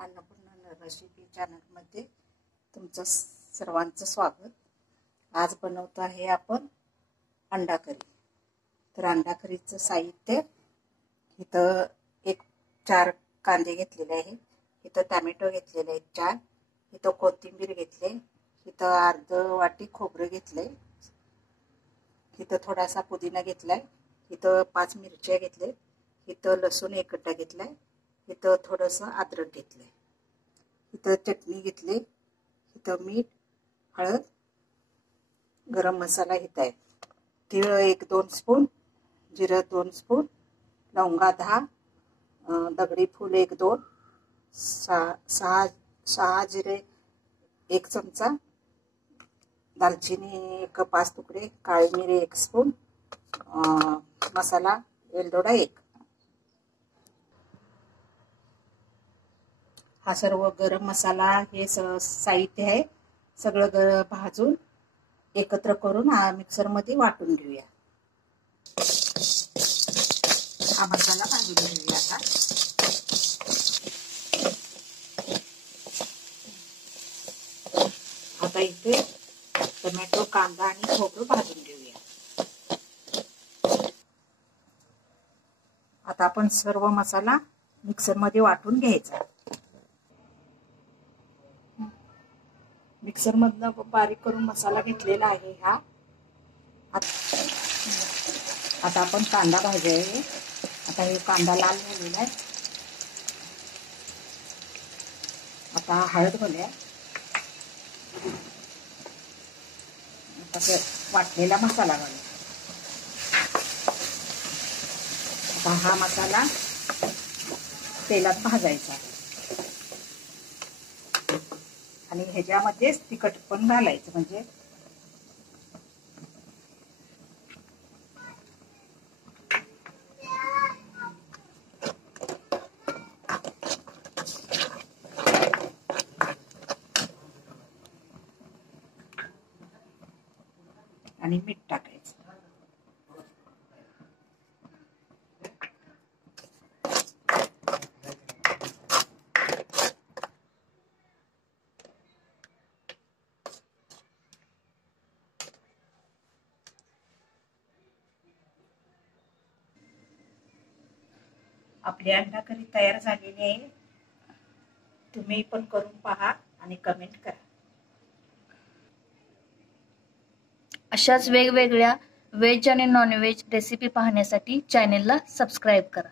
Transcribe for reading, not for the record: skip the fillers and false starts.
Annapurna recipe चॅनलमध्ये तुमचं सर्वांचं स्वागत। आज बनवत आहे आपण अंडा करी। तर अंडा करीचं साहित्य इथं 4 कांदे घेतलेले आहेत, इथं टोमॅटो घेतलेले आहेत 4, इथं कोथिंबीर घेतले, इथं अर्धा वाटी खोबरं घेतले, इथं थोडासा पुदिना घेतलाय, इथं 5 मिरच्या घेतले, इथं लसूण 1 कट्टा घेतलाय, इथं थोडंसं अद्रक घेतलंय, इथं चटणी घेतली, इथं मीठ, हळद, गरम मसाला इथं आहे, तीळ 1-2 स्पून, जिरं 2 स्पून, लवंगा 10, दगडी फूल 1-2, 6 जिरे 1 चमचा, दालचिनी 5 तुकडे, काळी मिरी 1 स्पून, मसाला वेलदोडा 1। हा सर्व गरम मसाला हे साहित्य आहे, सगळं भाजून एकत्र करून मिक्सर मध्ये वाटून घेऊया। हा मसाला भाजून घेऊया आता इथे टोमॅटो, कांदा आणि खोबरं भाजून घेऊया। आता आपण सर्व मसाला मिक्सर मध्ये वाटून घ्यायचा। मिक्सर मधनं बारीक करून मसाला घेतलेला आहे हा। आता आपण कांदा भाजायचा। आता हे कांदा लाल झालेला आहे। आता हळद घालूया, आता वाटलेला मसाला घालूया। आता हा मसाला तेलात भाजायचा आणि ह्याच्यामध्येच तिखट पण घालायचं, म्हणजे आणि मीठ टाकायचं। आपली अंडा करी तयार झालेली आहे। तुम्ही पण करून पहा आणि कमेंट करा। अशाच वेगवेगळ्या व्हेज आणि नॉन व्हेज रेसिपी पाहण्यासाठी चॅनेलला सबस्क्राइब करा।